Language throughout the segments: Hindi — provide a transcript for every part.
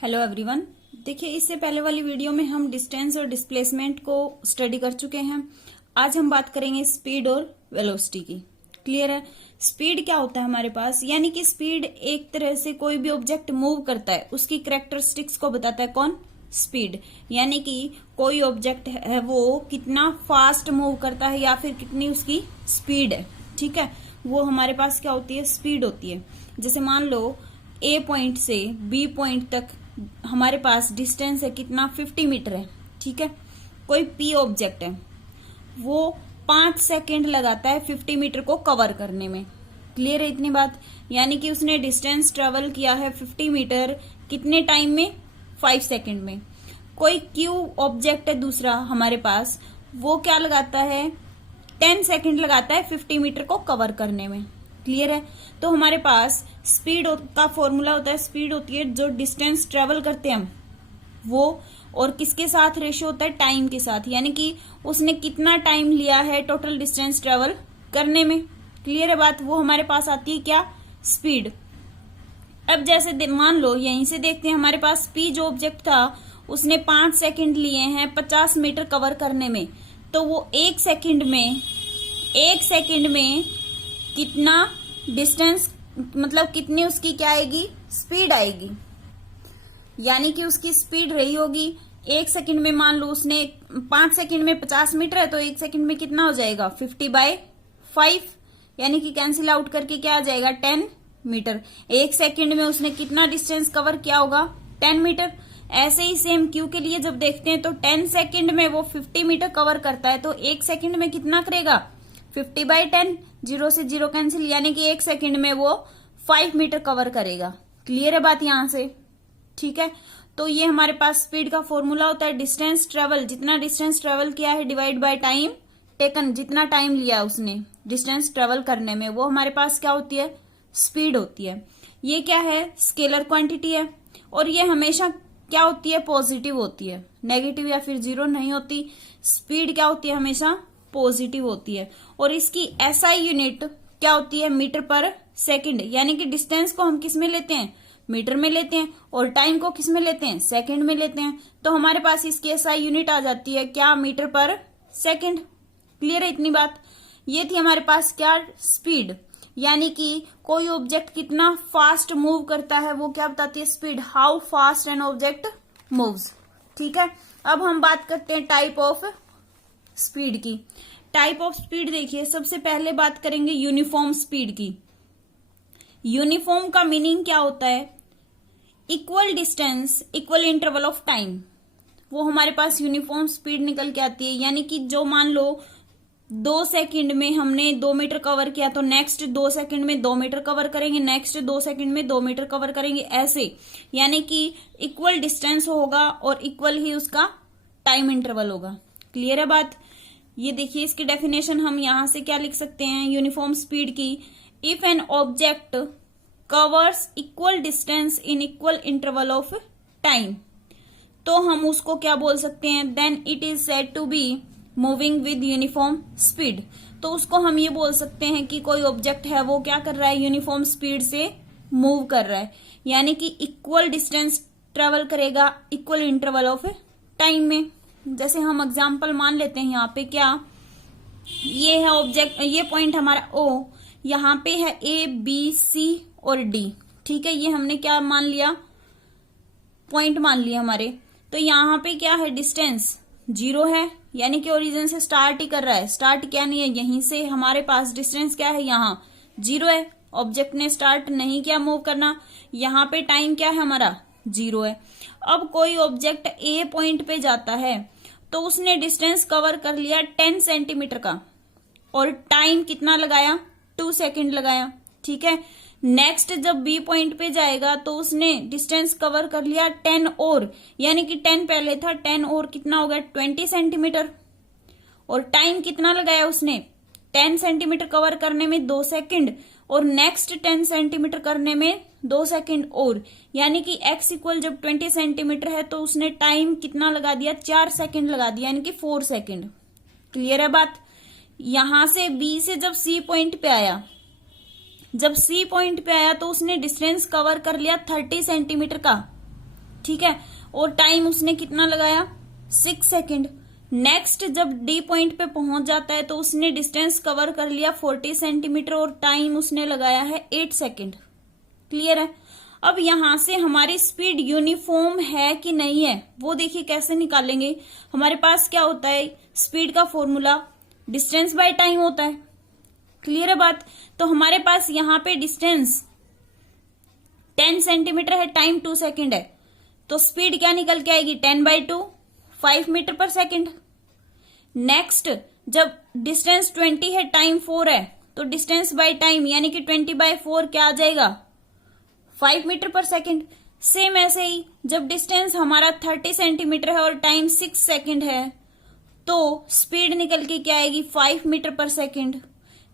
Hello everyone. देखिए, इससे पहले वाली वीडियो में हम डिस्टेंस और डिस्प्लेसमेंट को स्टडी कर चुके हैं। आज हम बात करेंगे स्पीड और वेलोसिटी की। क्लियर है? स्पीड क्या होता है हमारे पास, यानी कि स्पीड एक तरह से कोई भी ऑब्जेक्ट मूव करता है उसकी कैरेक्टरिस्टिक्स को बताता है। कौन? स्पीड। यानी कि कोई ऑब्जेक्ट है वो कितना फास्ट मूव करता है या फिर कितनी उसकी स्पीड है। ठीक है, वो हमारे पास क्या होती है? स्पीड होती है। जैसे मान लो ए पॉइंट से बी पॉइंट तक हमारे पास डिस्टेंस है कितना? 50 मीटर है। ठीक है, कोई पी ऑब्जेक्ट है वो 5 सेकेंड लगाता है 50 मीटर को कवर करने में। क्लियर है इतनी बात? यानी कि उसने डिस्टेंस ट्रेवल किया है 50 मीटर कितने टाइम में? 5 सेकेंड में। कोई क्यू ऑब्जेक्ट है दूसरा हमारे पास, वो क्या लगाता है? 10 सेकेंड लगाता है 50 मीटर को कवर करने में। क्लियर है? तो हमारे पास स्पीड का फॉर्मूला होता है, स्पीड होती है जो डिस्टेंस ट्रेवल करते हैं हम वो, और किसके साथ रेशियो होता है? टाइम के साथ। यानी कि उसने कितना टाइम लिया है टोटल डिस्टेंस ट्रेवल करने में। क्लियर है बात? वो हमारे पास आती है क्या? स्पीड। अब जैसे मान लो यहीं से देखते हैं, हमारे पास पी जो ऑब्जेक्ट था उसने 5 सेकेंड लिए हैं 50 मीटर कवर करने में, तो वो एक सेकेंड में कितना डिस्टेंस, मतलब कितनी उसकी क्या आएगी? स्पीड आएगी। यानी कि उसकी स्पीड रही होगी एक सेकंड में, मान लो उसने 5 सेकंड में 50 मीटर है तो एक सेकंड में कितना हो जाएगा? 50/5। यानी कि कैंसिल आउट करके क्या आ जाएगा? 10 मीटर। एक सेकंड में उसने कितना डिस्टेंस कवर किया होगा? 10 मीटर। ऐसे ही सेम क्यू के लिए जब देखते हैं तो 10 सेकंड में वो 50 मीटर कवर करता है तो एक सेकंड में कितना करेगा? 50/10। 0 से 0 कैंसिल, यानी कि एक सेकंड में वो 5 मीटर कवर करेगा। क्लियर है बात यहां से? ठीक है, तो ये हमारे पास स्पीड का फॉर्मूला होता है। डिस्टेंस ट्रेवल, जितना डिस्टेंस ट्रेवल किया है डिवाइड बाय टाइम टेकन, जितना टाइम लिया उसने डिस्टेंस ट्रेवल करने में, वो हमारे पास क्या होती है? स्पीड होती है। ये क्या है? स्केलर क्वांटिटी है, और ये हमेशा क्या होती है? पॉजिटिव होती है, नेगेटिव या फिर जीरो नहीं होती। स्पीड क्या होती है? हमेशा पॉजिटिव होती है। और इसकी एसआई यूनिट क्या होती है? मीटर पर सेकंड। यानी कि डिस्टेंस को हम किस में लेते हैं? मीटर में लेते हैं, और टाइम को किस में लेते हैं? सेकंड में लेते हैं। तो हमारे पास इसकी एसआई यूनिट आ जाती है क्या? मीटर पर सेकंड। क्लियर है इतनी बात? ये थी हमारे पास क्या? स्पीड। यानी कि कोई ऑब्जेक्ट कितना फास्ट मूव करता है वो क्या बताती है? Speed. How fast an object moves. ठीक है, अब हम बात करते हैं टाइप ऑफ स्पीड की। टाइप ऑफ स्पीड देखिए, सबसे पहले बात करेंगे यूनिफॉर्म स्पीड की। यूनिफॉर्म का मीनिंग क्या होता है? Equal distance equal interval of time, वो हमारे पास यूनिफॉर्म स्पीड निकल के आती है। यानी कि जो मान लो 2 सेकंड में हमने 2 मीटर कवर किया तो नेक्स्ट 2 सेकंड में 2 मीटर कवर करेंगे, नेक्स्ट 2 सेकंड में 2 मीटर कवर करेंगे, ऐसे। यानी कि इक्वल डिस्टेंस होगा और इक्वल ही उसका टाइम इंटरवल होगा। क्लियर है बात? ये देखिए, इसकी डेफिनेशन हम यहां से क्या लिख सकते हैं यूनिफॉर्म स्पीड की? If an object covers equal distance in equal interval of time, तो हम उसको क्या बोल सकते हैं? Then it is said to be moving with uniform speed. तो उसको हम ये बोल सकते हैं कि कोई ऑब्जेक्ट है वो क्या कर रहा है? यूनिफॉर्म स्पीड से मूव कर रहा है। यानी कि इक्वल डिस्टेंस ट्रेवल करेगा इक्वल इंटरवल ऑफ टाइम में। जैसे हम एग्जाम्पल मान लेते हैं, यहाँ पे क्या, ये है ऑब्जेक्ट, ये पॉइंट हमारा O, यहाँ पे है A B C और D। ठीक है, ये हमने क्या मान लिया? पॉइंट मान लिया हमारे। तो यहाँ पे क्या है? डिस्टेंस 0 है, यानी कि ओरिजिन से स्टार्ट ही कर रहा है। स्टार्ट क्या नहीं है, यहीं से हमारे पास डिस्टेंस क्या है? यहाँ 0 है। ऑब्जेक्ट ने स्टार्ट नहीं किया मूव करना। यहाँ पे टाइम क्या है हमारा? 0 है। अब कोई ऑब्जेक्ट ए पॉइंट पे जाता है तो उसने डिस्टेंस कवर कर लिया 10 सेंटीमीटर का, और टाइम कितना लगाया? 2 सेकंड लगाया। ठीक है, नेक्स्ट जब बी पॉइंट पे जाएगा तो उसने डिस्टेंस कवर कर लिया 10 और, यानी कि 10 पहले था, 10 और कितना हो गया? 20 सेंटीमीटर। और टाइम कितना लगाया उसने? 10 सेंटीमीटर कवर करने में 2 सेकंड, और नेक्स्ट 10 सेंटीमीटर करने में 2 सेकंड और। यानी कि x इक्वल जब 20 सेंटीमीटर है तो उसने टाइम कितना लगा दिया? 4 सेकंड लगा दिया, यानी कि 4 सेकंड। क्लियर है बात? यहां से B से जब C पॉइंट पे आया, तो उसने डिस्टेंस कवर कर लिया 30 सेंटीमीटर का, ठीक है, और टाइम उसने कितना लगाया 6 सेकेंड। नेक्स्ट जब डी पॉइंट पे पहुंच जाता है तो उसने डिस्टेंस कवर कर लिया 40 सेंटीमीटर और टाइम उसने लगाया है 8 सेकेंड। क्लियर है। अब यहां से हमारी स्पीड यूनिफॉर्म है कि नहीं है वो देखिए कैसे निकालेंगे। हमारे पास क्या होता है, स्पीड का फॉर्मूला डिस्टेंस बाय टाइम होता है। क्लियर है बात। तो हमारे पास यहां पे डिस्टेंस 10 सेंटीमीटर है, टाइम 2 सेकेंड है, तो स्पीड क्या निकल के आएगी 10/2, 5 मीटर पर सेकेंड। नेक्स्ट जब डिस्टेंस 20 है, टाइम 4 है, तो डिस्टेंस बाय टाइम यानी कि 20/4 क्या आ जाएगा 5 मीटर पर सेकेंड। सेम ऐसे ही जब डिस्टेंस हमारा 30 सेंटीमीटर है और टाइम 6 सेकेंड है तो स्पीड निकल के क्या आएगी 5 metre per second.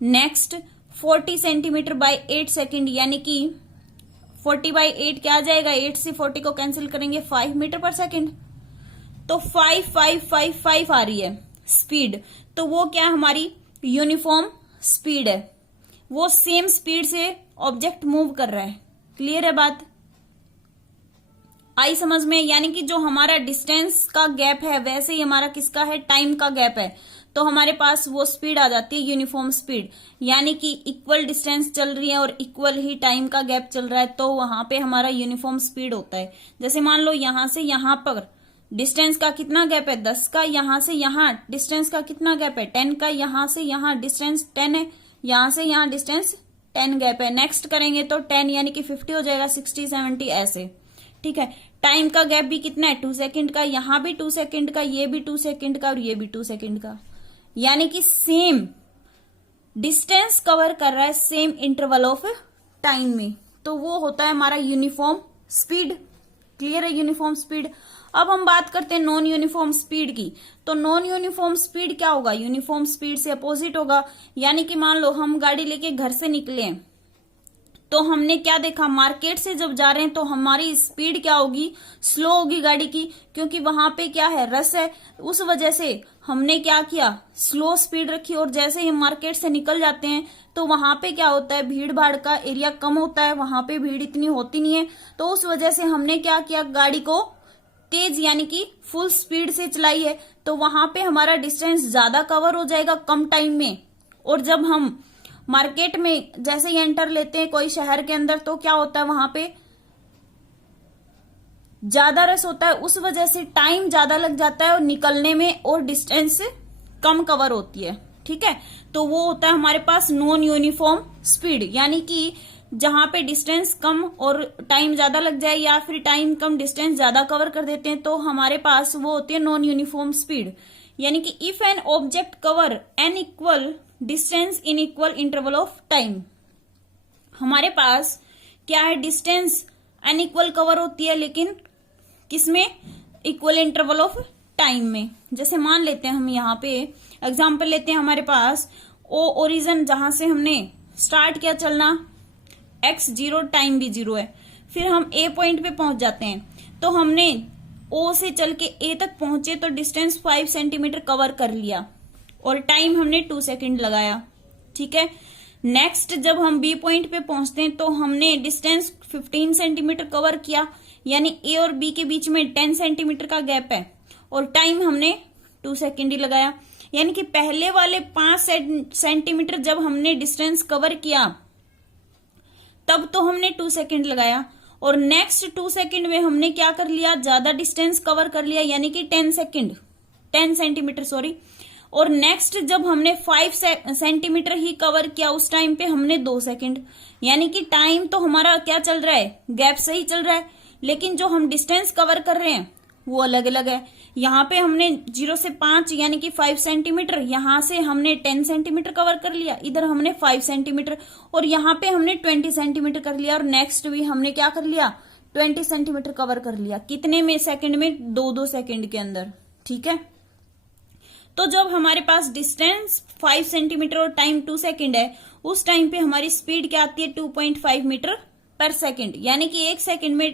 Next 40 centimetre bye 8 second यानी कि 40/8 क्या आ जाएगा, 8 से 40 को कैंसिल करेंगे 5 मीटर पर सेकेंड। तो 5 5 5 5 आ रही है स्पीड, तो वो क्या हमारी यूनिफॉर्म स्पीड है, वो सेम स्पीड से ऑब्जेक्ट मूव कर रहा है। क्लियर है बात, आई समझ में। यानी कि जो हमारा डिस्टेंस का गैप है वैसे ही हमारा किसका है, टाइम का गैप है, तो हमारे पास वो स्पीड आ जाती है यूनिफॉर्म स्पीड। यानी कि इक्वल डिस्टेंस चल रही है और इक्वल ही टाइम का गैप चल रहा है तो वहां पे हमारा यूनिफॉर्म स्पीड होता है। जैसे मान लो यहां से यहां पर डिस्टेंस का कितना गैप है 10 का, यहां से यहां डिस्टेंस का कितना गैप है 10 का, यहां से यहां डिस्टेंस 10 है, यहां से यहां डिस्टेंस 10 गैप है। नेक्स्ट करेंगे तो 10 यानी कि 50 हो जाएगा, 60 70 ऐसे। ठीक है, टाइम का गैप भी कितना है 2 सेकेंड का, यहां भी 2 सेकेंड का, ये भी 2 सेकेंड का और ये भी 2 सेकेंड का। यानी कि सेम डिस्टेंस कवर कर रहा है सेम इंटरवल ऑफ टाइम में, तो वो होता है हमारा यूनिफॉर्म स्पीड। क्लियर है, यूनिफॉर्म स्पीड। अब हम बात करते हैं नॉन यूनिफॉर्म स्पीड की। तो नॉन यूनिफॉर्म स्पीड क्या होगा, यूनिफॉर्म स्पीड से अपोजिट होगा। यानी कि मान लो हम गाड़ी लेके घर से निकले तो हमने क्या देखा, मार्केट से जब जा रहे हैं तो हमारी स्पीड क्या होगी, स्लो होगी गाड़ी की, क्योंकि वहां पे क्या है रश है, उस वजह से हमने क्या किया स्लो स्पीड रखी। और जैसे ही हम मार्केट से निकल जाते हैं तो वहां पे क्या होता है, भीड़ भाड़ का एरिया कम होता है, वहां पे भीड़ इतनी होती नहीं है, तो उस वजह से हमने क्या किया गाड़ी को तेज यानी कि फुल स्पीड से चलाई है, तो वहां पे हमारा डिस्टेंस ज्यादा कवर हो जाएगा कम टाइम में। और जब हम मार्केट में जैसे ही एंटर लेते हैं कोई शहर के अंदर तो क्या होता है वहां पे ज्यादा रश होता है, उस वजह से टाइम ज्यादा लग जाता है और निकलने में, और डिस्टेंस कम कवर होती है। ठीक है, तो वो होता है हमारे पास नॉन यूनिफॉर्म स्पीड। यानी कि जहां पे डिस्टेंस कम और टाइम ज्यादा लग जाए या फिर टाइम कम डिस्टेंस ज्यादा कवर कर देते हैं तो हमारे पास वो होती है नॉन यूनिफॉर्म स्पीड। यानी कि if an object cover an equal distance in equal interval of time, हमारे पास क्या है डिस्टेंस एन इक्वल कवर होती है लेकिन किसमें, इक्वल इंटरवल ऑफ टाइम में। जैसे मान लेते हैं हम यहाँ पे एग्जांपल लेते हैं, हमारे पास ओ ओरिजिन जहां से हमने स्टार्ट किया चलना x0 टाइम भी 0 है, फिर हम ए पॉइंट पे पहुंच जाते हैं तो हमने ओ से चल के ए तक पहुंचे तो डिस्टेंस 5 सेंटीमीटर कवर कर लिया और टाइम हमने 2 सेकेंड लगाया। ठीक है, नेक्स्ट जब हम बी पॉइंट पे पहुंचते हैं तो हमने डिस्टेंस 15 सेंटीमीटर कवर किया, यानी ए और बी के बीच में 10 सेंटीमीटर का गैप है और टाइम हमने 2 सेकेंड ही लगाया। यानी कि पहले वाले 5 सेंटीमीटर जब हमने डिस्टेंस कवर किया तब तो हमने 2 सेकेंड लगाया और नेक्स्ट 2 सेकेंड में हमने क्या कर लिया, ज्यादा डिस्टेंस कवर कर लिया यानी कि 10 सेंटीमीटर सॉरी। और नेक्स्ट जब हमने 5 सेंटीमीटर ही कवर किया उस टाइम पे हमने 2 सेकेंड। यानी कि टाइम तो हमारा क्या चल रहा है, गैप से ही चल रहा है, लेकिन जो हम डिस्टेंस कवर कर रहे हैं वो अलग अलग है। यहाँ पे हमने 0 से 5 यानी कि 5 सेंटीमीटर, यहाँ से हमने 10 सेंटीमीटर कवर कर लिया, इधर हमने 5 सेंटीमीटर और यहाँ पे हमने 20 सेंटीमीटर कर लिया और नेक्स्ट भी हमने क्या कर लिया 20 सेंटीमीटर कवर कर लिया। कितने में, सेकंड में, 2 सेकंड के अंदर। ठीक है, तो जब हमारे पास डिस्टेंस 5 सेंटीमीटर और टाइम 2 सेकेंड है उस टाइम पे हमारी स्पीड क्या आती है 2.5 मीटर पर सेकेंड, यानी कि 1 सेकेंड में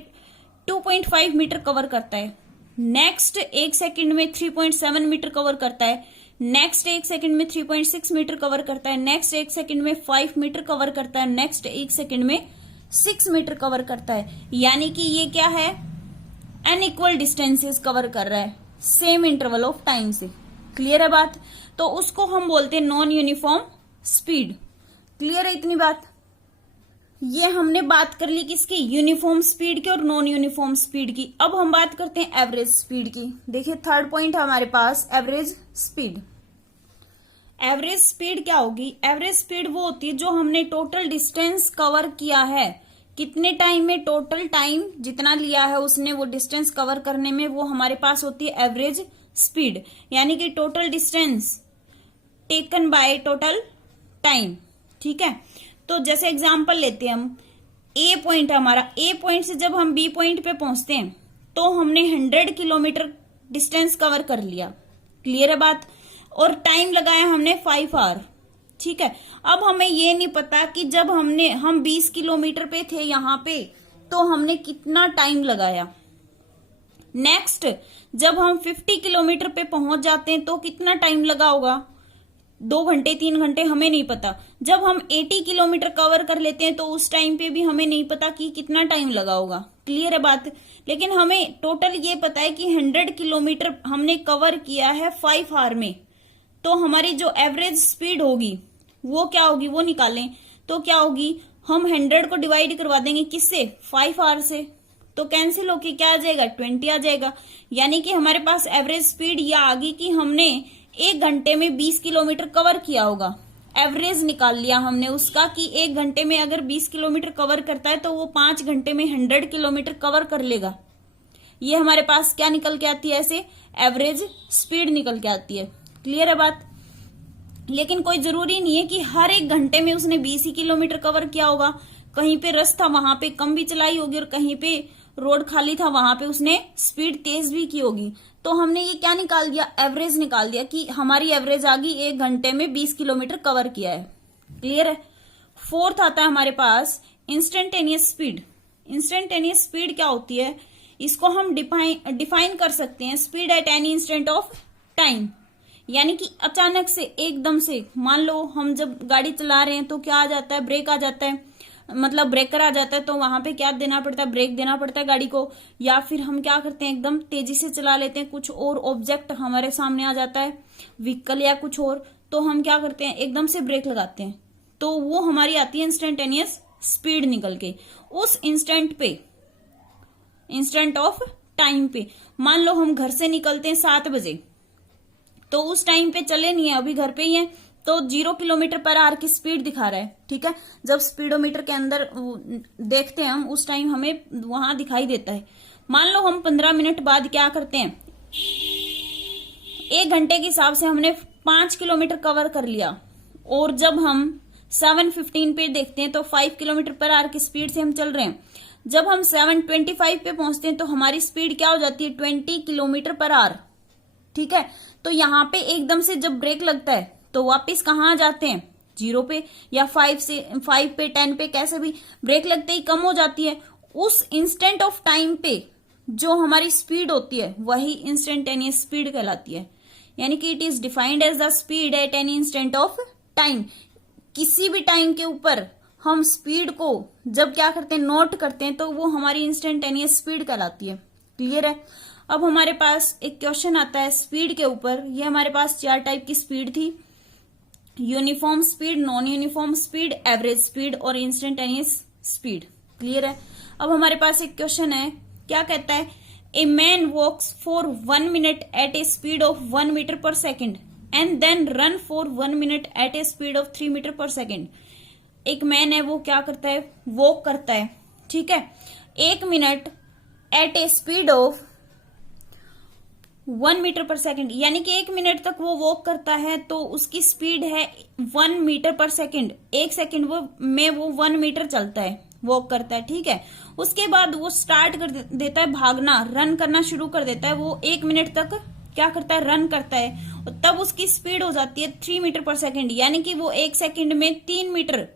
2.5 मीटर कवर करता है। नेक्स्ट 1 सेकेंड में 3.7 मीटर कवर करता है, नेक्स्ट 1 सेकेंड में 3.6 मीटर कवर करता है, नेक्स्ट 1 सेकेंड में 5 मीटर कवर करता है, नेक्स्ट 1 सेकेंड में 6 मीटर कवर करता है। यानी कि ये क्या है n इक्वल डिस्टेंसेस कवर कर रहा है सेम इंटरवल ऑफ टाइम से। क्लियर है बात? तो उसको हम बोलते हैं नॉन यूनिफॉर्म स्पीड। क्लियर है इतनी बात? ये हमने बात कर ली किसकी, यूनिफॉर्म स्पीड की और नॉन यूनिफॉर्म स्पीड की। अब हम बात करते हैं एवरेज स्पीड की। देखिए थर्ड पॉइंट है हमारे पास एवरेज स्पीड। एवरेज स्पीड क्या होगी? एवरेज स्पीड वो होती है जो हमने टोटल डिस्टेंस कवर किया है, कितने टाइम में, टोटल टाइम जितना लिया है उसने वो डिस्टेंस कवर करने में, वो हमारे पास होती है एवरेज स्पीड। यानी कि total distance taken by total time. ठीक है, तो जैसे एग्जांपल लेते हैं हम, ए पॉइंट है हमारा, ए पॉइंट से जब हम बी पॉइंट पे पहुंचते हैं तो हमने 100 किलोमीटर डिस्टेंस कवर कर लिया। क्लियर है बात? और टाइम लगाया हमने 5 आवर। ठीक है, अब हमें ये नहीं पता कि जब हम 20 किलोमीटर पे थे यहां पे तो हमने कितना टाइम लगाया। नेक्स्ट जब हम 50 किलोमीटर पे पहुंच जाते हैं तो कितना टाइम लगा होगा, 2 घंटे 3 घंटे, हमें नहीं पता। जब हम 80 किलोमीटर कवर कर लेते हैं तो उस टाइम पे भी हमें नहीं पता कि कितना टाइम लगा होगा। क्लियर है बात? लेकिन हमें टोटल ये पता है कि 100 किलोमीटर हमने कवर किया है 5 आवर में, तो हमारी जो एवरेज स्पीड होगी वो क्या होगी, वो निकालें तो क्या होगी, हम 100 को डिवाइड करवा देंगे किससे, 5 आवर से, तो कैंसिल होके क्या आ जाएगा, 20 आ जाएगा। यानी कि हमारे पास एवरेज स्पीड यह आ गई कि हमने 1 घंटे में 20 किलोमीटर कवर किया होगा। एवरेज निकाल लिया हमने उसका कि 1 घंटे में अगर 20 किलोमीटर कवर करता है तो वो 5 घंटे में 100 किलोमीटर कवर कर लेगा। ये हमारे पास क्या निकल के आती है, ऐसे एवरेज स्पीड निकल के आती है। क्लियर है बात? लेकिन कोई जरूरी नहीं है कि हर 1 घंटे में उसने 20 ही किलोमीटर कवर किया होगा। कहीं पे रस था वहां पे कम भी चलाई होगी और कहीं पे रोड खाली था वहां पे उसने स्पीड तेज भी की होगी। तो हमने ये क्या निकाल दिया, एवरेज निकाल दिया कि हमारी एवरेज आ गई 1 घंटे में 20 किलोमीटर कवर किया है। क्लियर है? फोर्थ आता है हमारे पास इंस्टेंटेनियस स्पीड। इंस्टेंटेनियस स्पीड क्या होती है, इसको हम डिफाइन कर सकते हैं, speed at any instant of time. यानी कि अचानक से एकदम से, मान लो हम जब गाड़ी चला रहे हैं तो क्या आ जाता है, ब्रेक आ जाता है, मतलब ब्रेकर आ जाता है, तो वहां पे क्या देना पड़ता है, ब्रेक देना पड़ता है गाड़ी को। या फिर हम क्या करते हैं, एकदम तेजी से चला लेते हैं, कुछ और ऑब्जेक्ट हमारे सामने आ जाता है, व्हीकल या कुछ और, तो हम क्या करते हैं, एकदम से ब्रेक लगाते हैं, तो वो हमारी आती है इंस्टेंटेनियस स्पीड निकल के। उस इंस्टेंट पे, इंस्टेंट ऑफ टाइम पे, मान लो हम घर से निकलते हैं 7 बजे, तो उस टाइम पे चले नहीं है, अभी घर पे ही है, तो 0 किलोमीटर पर आवर की स्पीड दिखा रहा है। ठीक है, जब स्पीडोमीटर के अंदर देखते हैं हम उस टाइम हमें वहां दिखाई देता है। मान लो हम 15 मिनट बाद क्या करते हैं, 1 घंटे के हिसाब से हमने 5 किलोमीटर कवर कर लिया, और जब हम 7:15 पे देखते हैं तो 5 किलोमीटर पर आवर की स्पीड से हम चल रहे हैं। जब हम 7:25 पे पहुंचते हैं तो हमारी स्पीड क्या हो जाती है, 20 किलोमीटर पर आवर। ठीक है, तो यहां पे एकदम से जब ब्रेक लगता है तो वापस कहाँ आ जाते हैं, 0 पे, या 5 पे, 10 पे, कैसे भी ब्रेक लगते ही कम हो जाती है। उस इंस्टेंट ऑफ टाइम पे जो हमारी स्पीड होती है वही इंस्टेंटेनियस स्पीड कहलाती है। यानी कि it is defined as the speed at any instant of time. किसी भी टाइम के ऊपर हम स्पीड को जब क्या करते हैं, नोट करते हैं, तो वो हमारी इंस्टेंटेनियस स्पीड कहलाती है। क्लियर है? अब हमारे पास एक क्वेश्चन आता है स्पीड के ऊपर। ये हमारे पास 4 टाइप की स्पीड थी, uniform speed, non uniform speed, average speed और इंस्टेंटेनियस स्पीड। क्लियर है? अब हमारे पास एक क्वेश्चन है, क्या कहता है, a man walks for 1 minute at a speed of 1 metre per second and then run for 1 minute at a speed of 3 metre per second. एक मैन है, वो क्या करता है, वॉक करता है। ठीक है, 1 minute at a speed of 1 metre per second, यानी कि 1 मिनट तक वो वॉक करता है, तो उसकी स्पीड है 1 मीटर पर सेकेंड। 1 सेकेंड वो 1 मीटर चलता है, वॉक करता है। ठीक है, उसके बाद वो स्टार्ट कर देता है भागना, रन करना शुरू कर देता है। वो 1 मिनट तक क्या करता है, रन करता है, और तब उसकी स्पीड हो जाती है 3 मीटर पर सेकेंड। यानी कि वो 1 सेकेंड में 3 मीटर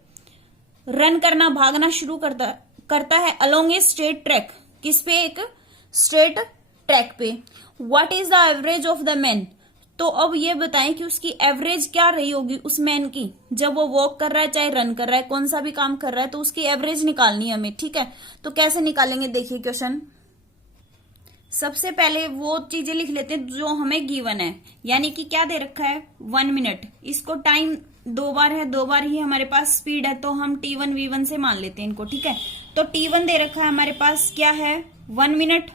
रन करना, भागना शुरू करता है अलोंग ए स्ट्रेट ट्रैक। किस पे, एक स्ट्रेट ट्रैक पे। What is the average of the man. तो अब ये बताएं कि उसकी एवरेज क्या रही होगी उस मैन की, जब वो वॉक कर रहा है चाहे रन कर रहा है, कौन सा भी काम कर रहा है, तो उसकी एवरेज निकालनी है हमें। ठीक है, तो कैसे निकालेंगे, देखिए क्वेश्चन। सबसे पहले वो चीजें लिख लेते हैं जो हमें गिवन है, यानी कि क्या दे रखा है 1 मिनट, इसको टाइम 2 बार है, 2 बार ही हमारे पास स्पीड है, तो हम T1 V1 से मान लेते हैं इनको, ठीक है। तो T1 दे रखा है हमारे पास क्या है 1 मिनट।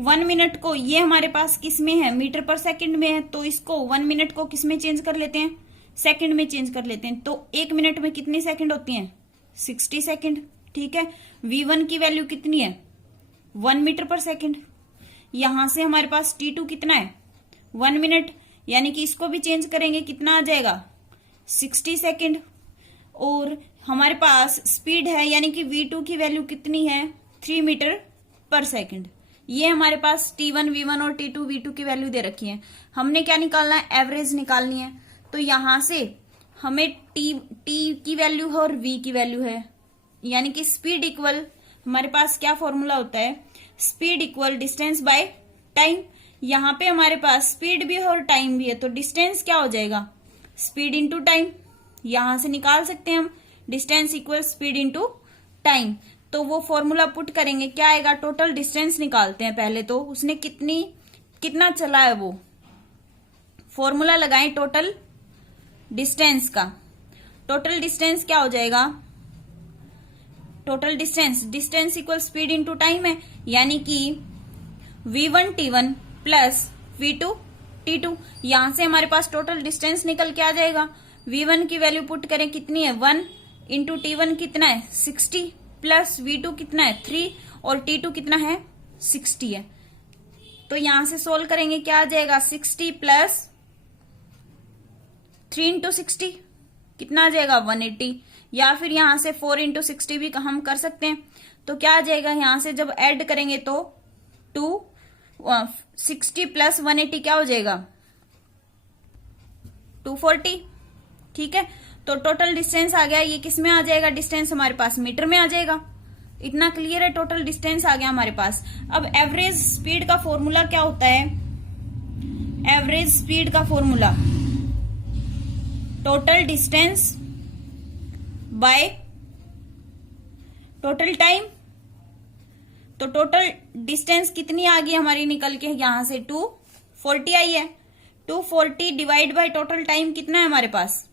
1 मिनट को ये हमारे पास किस में है, मीटर पर सेकंड में है, तो इसको 1 मिनट को किस में चेंज कर लेते हैं, सेकंड में चेंज कर लेते हैं। तो 1 मिनट में कितनी सेकंड होती हैं 60 सेकंड, ठीक है। V1 की वैल्यू कितनी है 1 मीटर पर सेकंड। यहां से हमारे पास T2 कितना है 1 मिनट, यानी कि इसको भी चेंज करेंगे, कितना आ जाएगा 60 सेकंड। और हमारे पास स्पीड है, यानी कि V2 की वैल्यू कितनी है 3 मीटर पर सेकंड। ये हमारे पास T1 V1 और T2 V2 की वैल्यू दे रखी है। हमने क्या निकालना है, एवरेज निकालनी है। तो यहां से हमें T की वैल्यू है और V की वैल्यू है, यानी कि स्पीड इक्वल हमारे पास क्या फॉर्मूला होता है, speed equal distance by time. यहां पे हमारे पास स्पीड भी है और टाइम भी है, तो डिस्टेंस क्या हो जाएगा स्पीड इंटू टाइम। यहां से निकाल सकते हैं हम distance equal speed into time. तो वो फॉर्मूला पुट करेंगे, क्या आएगा, टोटल डिस्टेंस निकालते हैं पहले, तो उसने कितना चला है वो फॉर्मूला लगाएं टोटल डिस्टेंस का। टोटल डिस्टेंस क्या हो जाएगा, total distance equal speed into time है, यानी कि V1 T1 plus V2 T2। यहां से हमारे पास टोटल डिस्टेंस निकल के आ जाएगा। V1 की वैल्यू पुट करें, कितनी है 1 इंटू T1 कितना है 60 प्लस V2 कितना है 3 और T2 कितना है 60 है। तो यहां से सोल्व करेंगे, क्या आ जाएगा 60 प्लस 3 इंटू 60 कितना आ जाएगा 180, या फिर यहां से 4 इंटू 60 भी हम कर सकते हैं। तो क्या आ जाएगा, यहां से जब ऐड करेंगे तो 60 प्लस 180 क्या हो जाएगा 240, ठीक है। तो टोटल डिस्टेंस आ गया, ये किस में आ जाएगा डिस्टेंस हमारे पास मीटर में आ जाएगा। इतना क्लियर है, टोटल डिस्टेंस आ गया हमारे पास। अब एवरेज स्पीड का फॉर्मूला क्या होता है, एवरेज स्पीड का formula total distance by total time. तो टोटल डिस्टेंस कितनी आ गई हमारी निकल के, यहां से 240 आई है। 240 डिवाइड बाय टोटल टाइम कितना है हमारे पास,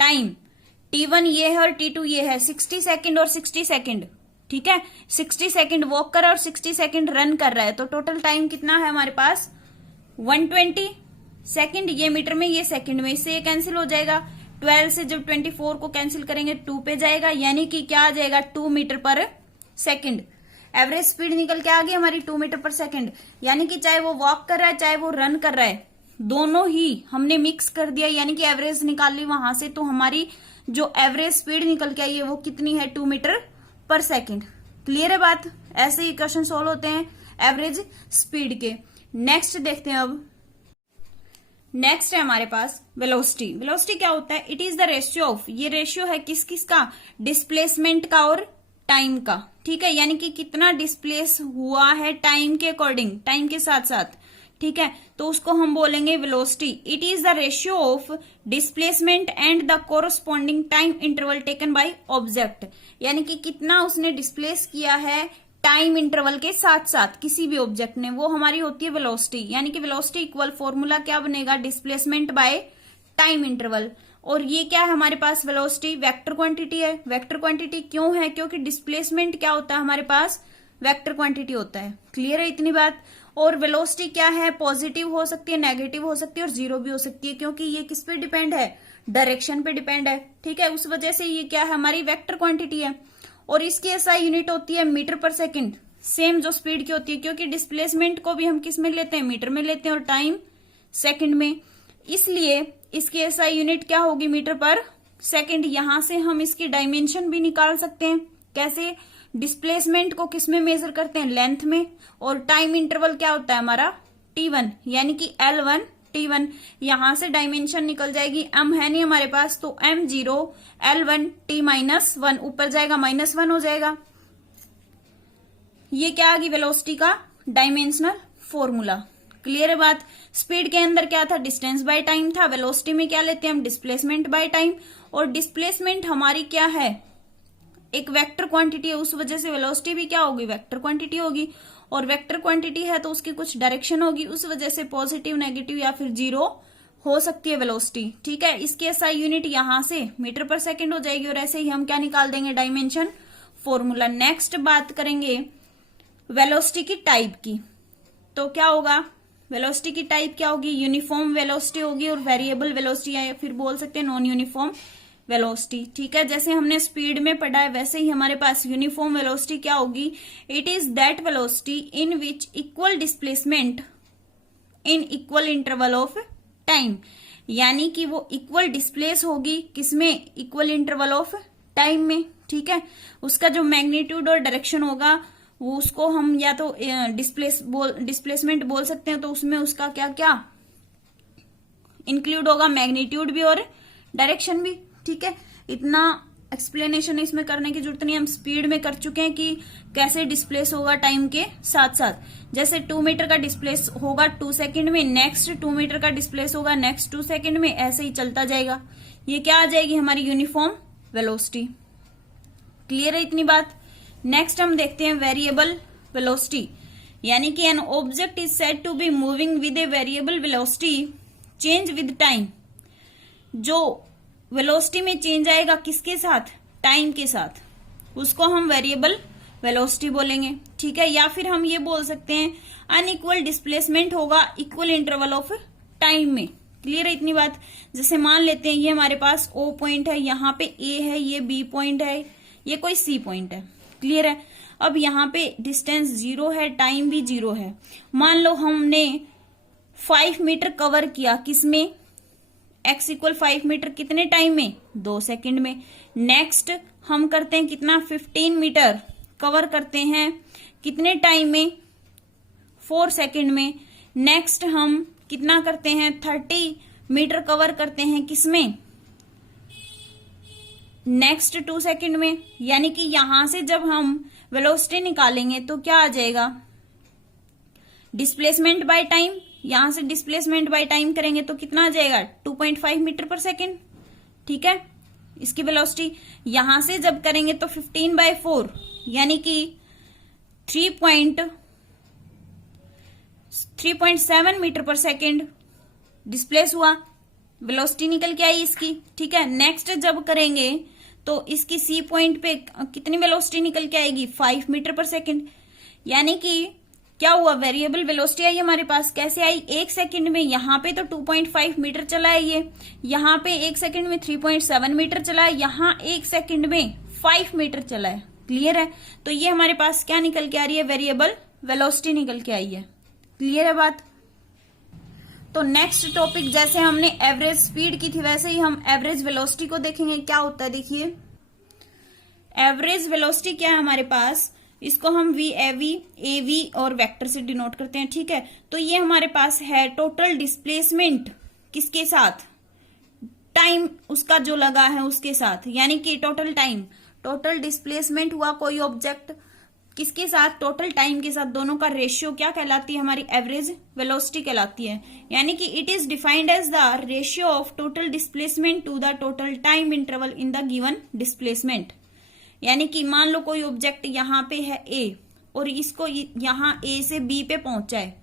टाइम T1 ये है और T2 ये है, 60 सेकंड और 60 सेकंड, ठीक है। 60 सेकंड वॉक कर रहा है और 60 सेकंड रन कर रहा है, तो टोटल टाइम कितना है हमारे पास 120 सेकंड। ये मीटर में, ये सेकंड में, इससे ये कैंसिल हो जाएगा। 12 से जब 24 को कैंसिल करेंगे 2 पे जाएगा, यानी कि क्या आ जाएगा 2 मीटर पर सेकंड। एवरेज स्पीड निकल के आ गई हमारी 2 मीटर पर सेकंड, यानी कि चाहे वो वॉक कर रहा है चाहे वो रन कर रहा है, दोनों ही हमने मिक्स कर दिया, यानी कि एवरेज निकाल ली वहां से। तो हमारी जो एवरेज स्पीड निकल के आई है वो कितनी है 2 मीटर पर सेकंड। क्लियर है बात, ऐसे ही क्वेश्चन सोल्व होते हैं एवरेज स्पीड के। नेक्स्ट देखते हैं, अब नेक्स्ट है हमारे पास वेलोसिटी। वेलोसिटी क्या होता है, it is the ratio of, ये रेशियो है किस किस का, डिस्प्लेसमेंट का और टाइम का, ठीक है। यानी कि कितना डिस्प्लेस हुआ है टाइम के अकॉर्डिंग, टाइम के साथ साथ, ठीक है। तो उसको हम बोलेंगे velocity. It is the ratio of displacement and the corresponding time interval taken by object, यानी कि कितना उसने डिस्प्लेस किया है टाइम इंटरवल के साथ साथ किसी भी ऑब्जेक्ट ने, वो हमारी होती है वेलोसिटी। यानी कि वेलोसिटी इक्वल फॉर्मूला क्या बनेगा, डिस्प्लेसमेंट बाय टाइम इंटरवल। और ये क्या है हमारे पास, वेलोसिटी वेक्टर क्वांटिटी है। वेक्टर क्वांटिटी क्यों है, क्योंकि डिस्प्लेसमेंट क्या होता है हमारे पास, वेक्टर क्वांटिटी होता है। क्लियर है इतनी बात। और वेलोसिटी क्या है, पॉजिटिव हो सकती है, नेगेटिव हो सकती है और जीरो भी हो सकती है, क्योंकि ये किस पे डिपेंड है, डायरेक्शन पे डिपेंड है, ठीक है। उस वजह से ये क्या है, हमारी वेक्टर क्वांटिटी है। और इसकी एसआई यूनिट होती है मीटर पर सेकंड, सेम जो स्पीड की होती है, क्योंकि डिस्प्लेसमेंट को भी हम किस में लेते हैं, मीटर में लेते हैं, और टाइम सेकंड में। इसलिए इसकी एसआई यूनिट क्या होगी, मीटर पर सेकंड। यहां से हम इसकी डायमेंशन भी निकाल सकते हैं। कैसे, डिस्प्लेसमेंट को किस में मेजर करते हैं, लेंथ में, और टाइम इंटरवल क्या होता है हमारा T1, यानी कि L1 T1। यहां से डायमेंशन निकल जाएगी, m है नहीं हमारे पास, तो m0 L1 T-1 ऊपर जाएगा -1 हो जाएगा। ये क्या आ गई वेलोसिटी का डायमेंशनल फॉर्मूला। क्लियर है बात। स्पीड के अंदर क्या था, डिस्टेंस बाय टाइम था। वेलोसिटी में क्या लेते हैं हम, डिस्प्लेसमेंट बाय टाइम। और डिस्प्लेसमेंट हमारी क्या है, एक वेक्टर क्वांटिटी है, उस वजह से वेलोसिटी भी क्या होगी, वेक्टर क्वांटिटी होगी। और वेक्टर क्वांटिटी है तो उसकी कुछ डायरेक्शन होगी, उस वजह से पॉजिटिव, नेगेटिव या फिर जीरो हो सकती है वेलोसिटी। ठीक है, इसकी एसआई यूनिट यहां से मीटर पर सेकेंड हो जाएगी और ऐसे ही हम क्या निकाल देंगे, डायमेंशन फॉर्मूला। नेक्स्ट बात करेंगे वेलोसिटी की टाइप की। तो क्या होगा, वेलोसिटी की टाइप क्या होगी, यूनिफॉर्म वेलोसिटी होगी और वेरिएबल वेलोसिटी या फिर बोल सकते हैं नॉन यूनिफॉर्म वेलोसिटी। ठीक है, जैसे हमने स्पीड में पढ़ा है वैसे ही हमारे पास यूनिफॉर्म वेलोसिटी क्या होगी, it is that velocity in which equal displacement in equal interval of time, यानी कि वो इक्वल डिस्प्लेस होगी किसमें, इक्वल इंटरवल ऑफ टाइम में। ठीक है, उसका जो मैग्नीट्यूड और डायरेक्शन होगा वो उसको हम या तो डिस्प्लेसमेंट बोल सकते हैं, तो उसमें उसका क्या क्या इंक्लूड होगा, मैग्नीट्यूड भी और डायरेक्शन भी। ठीक है, इतना एक्सप्लेनेशन इसमें करने की जरूरत नहीं, हम स्पीड में कर चुके हैं कि कैसे डिस्प्लेस होगा टाइम के साथ साथ। जैसे 2 मीटर का डिस्प्लेस होगा 2 सेकंड में, नेक्स्ट 2 मीटर का डिस्प्लेस होगा नेक्स्ट 2 सेकंड में, ऐसे ही चलता जाएगा। ये क्या आ जाएगी, हमारी यूनिफॉर्म वेलोसिटी। क्लियर है इतनी बात। नेक्स्ट हम देखते हैं वेरिएबल वेलोसिटी, यानी कि an object is said to be moving with a variable velocity change with time. जो वेलोसिटी में चेंज आएगा किसके साथ, टाइम के साथ, उसको हम वेरिएबल वेलोसिटी बोलेंगे। ठीक है, या फिर हम ये बोल सकते हैं अनइक्वल डिस्प्लेसमेंट होगा इक्वल इंटरवल ऑफ टाइम में। क्लियर है इतनी बात। जैसे मान लेते हैं ये हमारे पास O पॉइंट है, यहाँ पे A है, ये B पॉइंट है, ये कोई C पॉइंट है। क्लियर है, अब यहाँ पे डिस्टेंस 0 है, टाइम भी 0 है। मान लो हमने 5 मीटर कवर किया किसमें, x इक्वल 5 मीटर कितने टाइम में, 2 सेकंड में। नेक्स्ट हम करते हैं कितना, 15 मीटर कवर करते हैं कितने टाइम में, 4 सेकंड में। नेक्स्ट हम कितना करते हैं, 30 मीटर कवर करते हैं किसमें, नेक्स्ट 2 सेकंड में। यानी कि यहां से जब हम वेलोसिटी निकालेंगे तो क्या आ जाएगा, डिस्प्लेसमेंट बाय टाइम। यहां से डिस्प्लेसमेंट बाय टाइम करेंगे तो कितना आ जाएगा, 2.5 मीटर पर सेकेंड। ठीक है, इसकी वेलोसिटी यहां से जब करेंगे तो 15/4 यानी कि 3.7 मीटर पर सेकेंड डिस्प्लेस हुआ, वेलोसिटी निकल के आई इसकी। ठीक है, नेक्स्ट जब करेंगे तो इसकी C पॉइंट पे कितनी वेलोसिटी निकल के आएगी, 5 मीटर पर सेकेंड। यानी कि क्या हुआ, वेरिएबल वेलोसिटी आई हमारे पास। कैसे आई, 1 सेकंड में यहाँ पे तो 2.5 मीटर चला है ये, यहाँ पे 1 सेकंड में 3.7 मीटर चला है, यहाँ 1 सेकंड में 5 मीटर चला है। क्लियर है, तो ये हमारे पास क्या निकल के आ रही है, वेरिएबल वेलोसिटी निकल के आई है। क्लियर है बात। तो नेक्स्ट टॉपिक, जैसे हमने एवरेज स्पीड की थी वैसे ही हम एवरेज वेलोसिटी को देखेंगे क्या होता है। देखिए एवरेज वेलोसिटी क्या है हमारे पास, इसको हम VAV और वेक्टर से डिनोट करते हैं। ठीक है, तो ये हमारे पास है टोटल डिस्प्लेसमेंट किसके साथ, टाइम उसका जो लगा है उसके साथ, यानी कि टोटल टाइम, टोटल डिस्प्लेसमेंट हुआ कोई ऑब्जेक्ट किसके साथ, टोटल टाइम के साथ, दोनों का रेशियो क्या कहलाती है, हमारी एवरेज वेलोसिटी कहलाती है। यानी कि it is defined as the ratio of total displacement to the total time interval in the given displacement. यानी कि मान लो कोई ऑब्जेक्ट यहाँ पे है A और इसको यहाँ A से B पे पहुंचा है,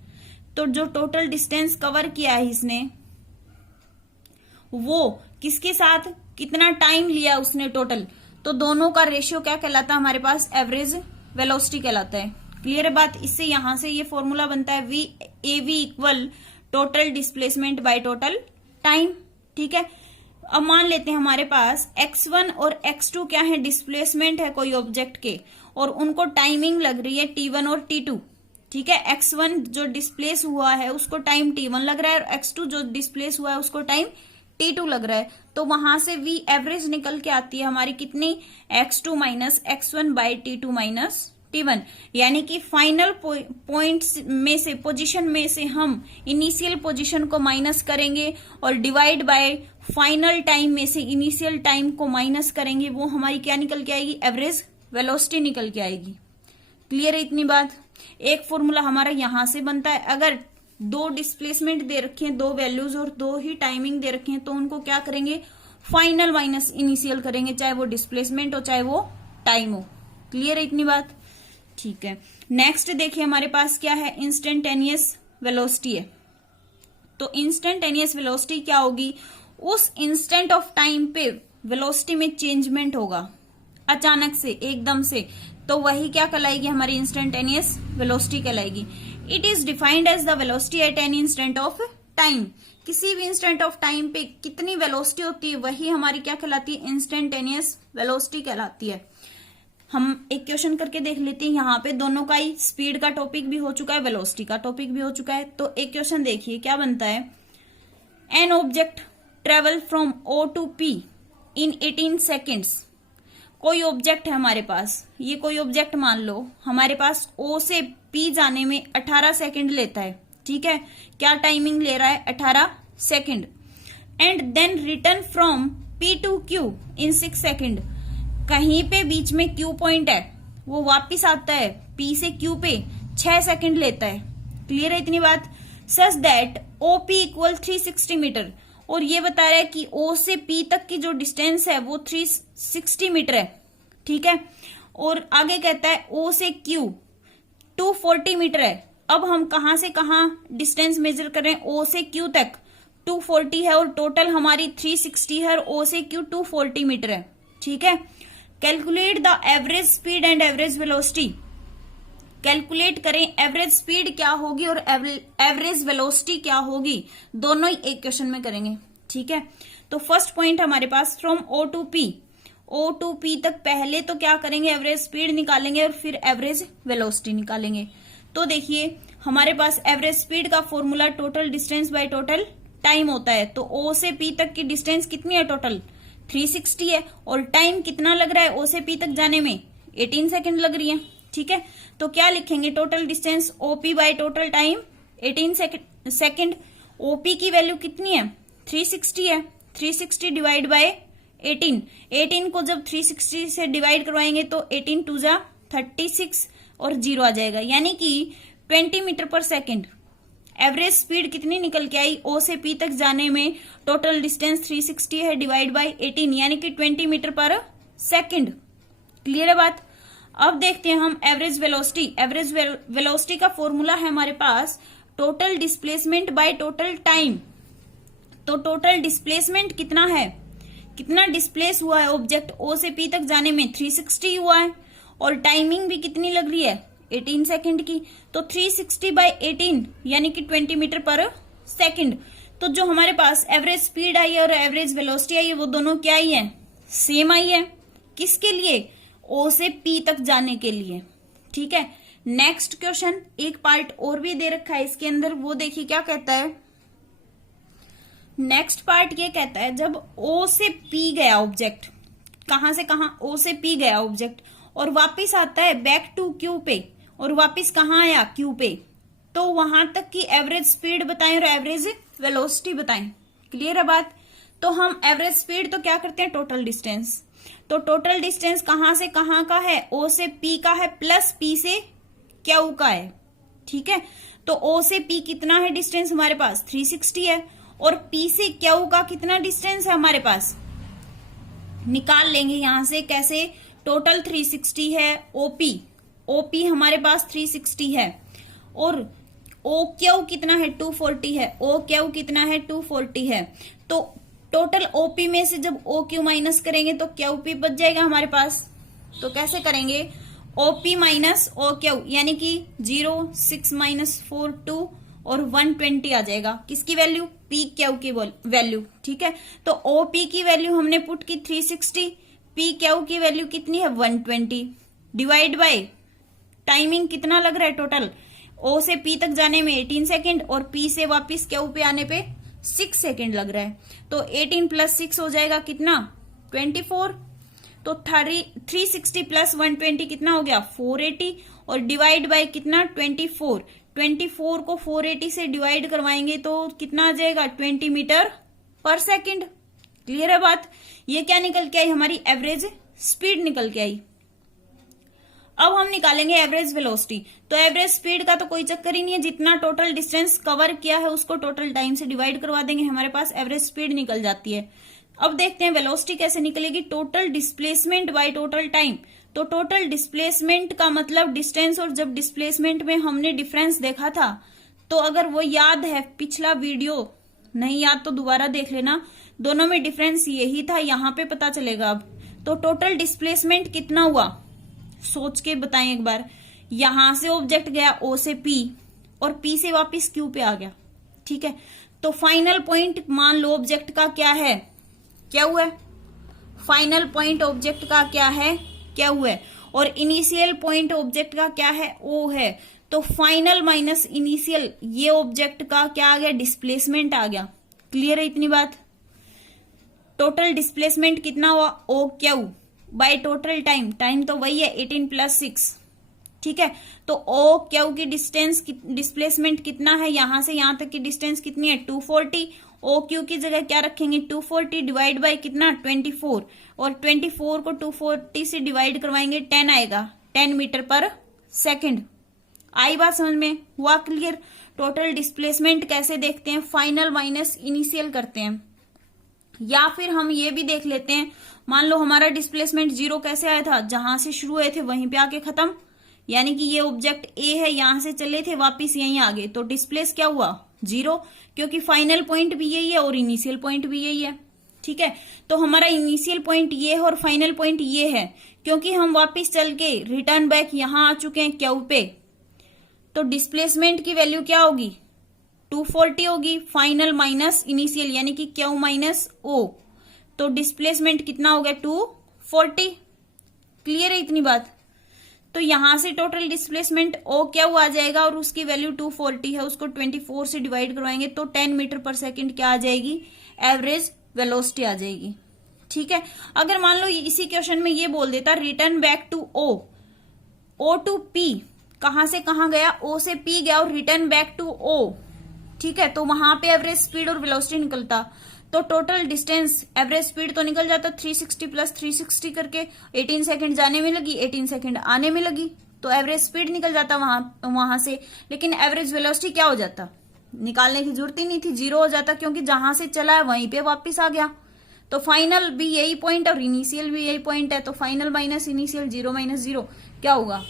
तो जो टोटल डिस्टेंस कवर किया है इसने, वो किसके साथ कितना टाइम लिया उसने टोटल, तो दोनों का रेशियो क्या कहलाता है हमारे पास, एवरेज वेलोसिटी कहलाता है। क्लियर है बात। इससे यहां से ये फॉर्मूला बनता है VAV equal total displacement by total time. ठीक है, अब मान लेते हैं हमारे पास x1 और x2 क्या है, डिस्प्लेसमेंट है कोई ऑब्जेक्ट के, और उनको टाइमिंग लग रही है T1 और T2। ठीक है, x1 जो डिस्प्लेस हुआ है उसको टाइम T1 लग रहा है और x2 जो डिस्प्लेस हुआ है उसको टाइम T2 लग रहा है। तो वहां से V एवरेज निकल के आती है हमारी कितनी, x2 minus x1 by T2 minus T1। यानी कि फाइनल पॉइंट्स में से, पोजीशन में से हम इनिशियल पोजीशन को माइनस करेंगे और डिवाइड बाय फाइनल टाइम में से इनिशियल टाइम को माइनस करेंगे, वो हमारी क्या निकल के आएगी, एवरेज वेलोसिटी निकल के आएगी। क्लियर है इतनी बात। एक फॉर्मूला हमारा यहां से बनता है, अगर 2 डिस्प्लेसमेंट दे रखे हैं, 2 वैल्यूज और 2 ही टाइमिंग दे रखे हैं, तो उनको क्या करेंगे, फाइनल माइनस इनिशियल करेंगे, चाहे वो डिस्प्लेसमेंट हो चाहे वो टाइम हो। क्लियर है इतनी बात। ठीक है, नेक्स्ट देखिए हमारे पास क्या है, इंस्टेंटेनियस वेलोसिटी है। तो इंस्टेंटेनियस वेलोसिटी क्या होगी, उस इंस्टेंट ऑफ टाइम पे वेलोसिटी में चेंजमेंट होगा अचानक से, एकदम से, तो वही क्या कहलाएगी, हमारी इंस्टेंटेनियस वेलोसिटी कहलाएगी। It is defined as the velocity at any instant of time. किसी भी इंस्टेंट ऑफ टाइम पे कितनी वेलोसिटी होती है वही हमारी क्या कहलाती है, इंस्टेंटेनियस वेलोसिटी कहलाती है। हम एक क्वेश्चन करके देख लेते हैं, यहाँ पे दोनों का ही स्पीड का टॉपिक भी हो चुका है, वेलोसिटी का टॉपिक भी हो चुका है। तो एक क्वेश्चन देखिए क्या बनता है, an object travel from O to P in 18 seconds. कोई ऑब्जेक्ट है हमारे पास, ये कोई ऑब्जेक्ट मान लो हमारे पास O से P जाने में 18 सेकेंड लेता है, ठीक है, क्या टाइमिंग ले रहा है, 18 second. And then return from P to Q in 6 second. कहीं पे बीच में Q पॉइंट है, वो वापिस आता है P से Q पे 6 सेकेंड लेता है। क्लियर है इतनी बात, such that OP equal 360 metre. और ये बता रहा है कि O से P तक की जो डिस्टेंस है वो 360 मीटर है, ठीक है। और आगे कहता है O से Q 240 मीटर है। अब हम कहां से कहां डिस्टेंस मेजर करें, O से Q तक 240 है और टोटल हमारी 360 है और O से Q 240 मीटर है, ठीक है। Calculate the average speed and average velocity. Calculate करें एवरेज स्पीड क्या होगी और एवरेज वेलोसिटी क्या होगी, दोनों ही एक क्वेश्चन में करेंगे, ठीक है। तो फर्स्ट पॉइंट हमारे पास from O to P, O to P तक पहले तो क्या करेंगे, एवरेज स्पीड निकालेंगे और फिर एवरेज वेलोसिटी निकालेंगे। तो देखिए हमारे पास एवरेज स्पीड का formula total distance by total time होता है। तो O से P तक की डिस्टेंस कितनी है, टोटल 360 है, और टाइम कितना लग रहा है O से P तक जाने में, 18 सेकेंड लग रही है, ठीक है। तो क्या लिखेंगे, total distance OP bye total time 18 second. OP की वैल्यू कितनी है, 360 है, 360 डिवाइड बाय 18 को जब 360 से डिवाइड करवाएंगे तो 18 2 जा 36 और 0 आ जाएगा, यानी कि 20 metre per second. Average speed कितनी निकल के आई, O से P तक जाने में टोटल डिस्टेंस 360 है डिवाइड बाय 18 यानी कि 20 मीटर पर सेकेंड। क्लियर है बात। अब देखते हैं हम एवरेज वेलोसिटी। एवरेज वेलोसिटी का फॉर्मूला है हमारे पास total displacement by total time. तो टोटल डिस्प्लेसमेंट कितना है, कितना डिस्प्लेस हुआ है ऑब्जेक्ट O से P तक जाने में, 360 हुआ है, और टाइमिंग भी कितनी लग रही है, 18 सेकेंड की। तो 360 बाय 18 यानी कि 20 मीटर पर सेकेंड। तो जो हमारे पास एवरेज स्पीड आई है और एवरेज वेलोसिटी आई है वो दोनों क्या आई है, सेम आई है। किसके लिए, O से P तक जाने के लिए, ठीक है। नेक्स्ट क्वेश्चन, एक पार्ट और भी दे रखा है इसके अंदर, वो देखिए क्या कहता है। नेक्स्ट पार्ट ये कहता है जब O से P गया ऑब्जेक्ट, कहां से कहां, O से P गया ऑब्जेक्ट और वापिस आता है बैक टू Q पे, और वापिस कहां आया, Q पे, तो वहां तक की एवरेज स्पीड बताएं और एवरेज वेलोसिटी बताएं। क्लियर है बात। तो हम एवरेज स्पीड तो क्या करते हैं, टोटल डिस्टेंस। तो टोटल डिस्टेंस कहां से कहां का है, O से P का है प्लस P से Q का है, ठीक है। तो O से P कितना है डिस्टेंस हमारे पास, 360 है, और P से Q का कितना डिस्टेंस है हमारे पास, निकाल लेंगे यहां से। कैसे, टोटल 360 है, OP हमारे पास 360 है, और OQ कितना है, 240 है, OQ कितना है, 240 है। तो टोटल OP में से जब OQ माइनस करेंगे तो QP बच जाएगा हमारे पास। तो कैसे करेंगे, OP माइनस OQ यानी कि 0 6 माइनस 4 2 और 120 आ जाएगा। किसकी वैल्यू, PQ की वैल्यू, ठीक है। तो OP की वैल्यू हमने पुट की 360, PQ की वैल्यू कितनी है, 120 डिवाइड बाय टाइमिंग कितना लग रहा है टोटल, O से P तक जाने में 18 सेकेंड और P से वापिस Q पे आने पे 6 सेकेंड लग रहा है। तो 18 प्लस 6 हो जाएगा कितना, 24। तो 360 प्लस 120 कितना हो गया, 480, और डिवाइड बाय कितना, 24 को 480 से डिवाइड करवाएंगे तो कितना आ जाएगा, 20 मीटर पर सेकेंड। क्लियर है बात। ये क्या निकल के आई, हमारी एवरेज स्पीड निकल के आई। अब हम निकालेंगे एवरेज वेलोसिटी। तो एवरेज स्पीड का तो कोई चक्कर ही नहीं है, जितना टोटल डिस्टेंस कवर किया है उसको टोटल टाइम से डिवाइड करवा देंगे, हमारे पास एवरेज स्पीड निकल जाती है। अब देखते हैं वेलोसिटी कैसे निकलेगी, total displacement by total time. तो टोटल डिस्प्लेसमेंट का मतलब डिस्टेंस, और जब डिस्प्लेसमेंट में हमने डिफरेंस देखा था, तो अगर वो याद है पिछला वीडियो, नहीं याद तो दोबारा देख लेना, दोनों में डिफरेंस यही था, यहां पे पता चलेगा अब। तो टोटल डिस्प्लेसमेंट कितना हुआ सोच के बताएं एक बार। यहां से ऑब्जेक्ट गया O से P, और P से वापस Q पे आ गया, ठीक है। तो फाइनल पॉइंट मान लो ऑब्जेक्ट का क्या है, क्या हुआ है, फाइनल पॉइंट ऑब्जेक्ट का क्या है, क्या हुआ है, और इनिशियल पॉइंट ऑब्जेक्ट का क्या है, O है। तो फाइनल माइनस इनिशियल, ये ऑब्जेक्ट का क्या आ गया, डिस्प्लेसमेंट आ गया। क्लियर है इतनी बात। टोटल डिस्प्लेसमेंट कितना हुआ, O Q bye total time, time तो वही है 18 + 6, ठीक है। तो O Q की डिस्टेंस डिस्प्लेसमेंट कितना है, यहां से यहां तक की डिस्टेंस कितनी है 240। O Q की जगह क्या रखेंगे 240 डिवाइड बाय कितना 24, और 24 को 240 से डिवाइड करवाएंगे 10 आएगा, 10 मीटर पर सेकेंड। आई बात समझ में, हुआ क्लियर। टोटल डिस्प्लेसमेंट कैसे देखते हैं, फाइनल माइनस इनिशियल करते हैं। या फिर हम ये भी देख लेते हैं, मान लो हमारा डिस्प्लेसमेंट 0 कैसे आया था, जहां से शुरू हुए थे वहीं पे आके खत्म, यानी कि ये ऑब्जेक्ट A है, यहां से चले थे वापिस यहीं आ गए, तो डिस्प्लेस क्या हुआ 0, क्योंकि फाइनल पॉइंट भी यही है और इनिशियल पॉइंट भी यही है, ठीक है। तो हमारा इनिशियल पॉइंट ये है और फाइनल पॉइंट ये है, क्योंकि हम वापिस चल के रिटर्न बैक यहां आ चुके हैं Q पे, तो डिस्प्लेसमेंट की वैल्यू क्या होगी 240 होगी, फाइनल माइनस इनिशियल यानी कि Q माइनस O, तो डिस्प्लेसमेंट कितना हो गया 240। क्लियर है इतनी बात। तो यहां से टोटल डिस्प्लेसमेंट O Q आ जाएगा, और उसकी वैल्यू 240 है, उसको 24 से डिवाइड करवाएंगे तो 10 मीटर पर सेकेंड क्या आ जाएगी, एवरेज वेलोसिटी आ जाएगी, ठीक है। अगर मान लो इसी क्वेश्चन में ये बोल देता return back to O to P, कहां से कहां गया, O से P गया और रिटर्न बैक टू O, ठीक है। तो वहां पे एवरेज स्पीड और वेलोसिटी निकलता, तो टोटल डिस्टेंस एवरेज स्पीड तो निकल जाता 360 + 360 करके, 18 सेकंड जाने में लगी, 18 सेकंड आने में लगी, तो एवरेज स्पीड निकल जाता वहां से। लेकिन एवरेज वेलोसिटी क्या हो जाता, निकालने की जरूरत ही नहीं थी, 0 हो जाता, क्योंकि जहां से चला है वहीं पे वापिस आ गया। तो फाइनल भी यही पॉइंट और इनिशियल भी यही पॉइंट है, तो फाइनल माइनस इनिशियल 0 - 0 क्या होगा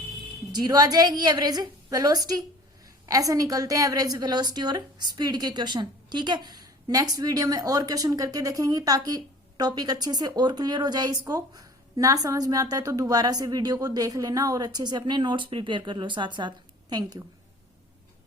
0 आ जाएगी एवरेज वेलोसिटी। ऐसे निकलते हैं एवरेज वेलोसिटी और स्पीड के क्वेश्चन, ठीक है। नेक्स्ट वीडियो में और क्वेश्चन करके देखेंगे, ताकि टॉपिक अच्छे से और क्लियर हो जाए। इसको ना समझ में आता है तो दोबारा से वीडियो को देख लेना और अच्छे से अपने नोट्स प्रिपेयर कर लो साथ साथ। Thank you.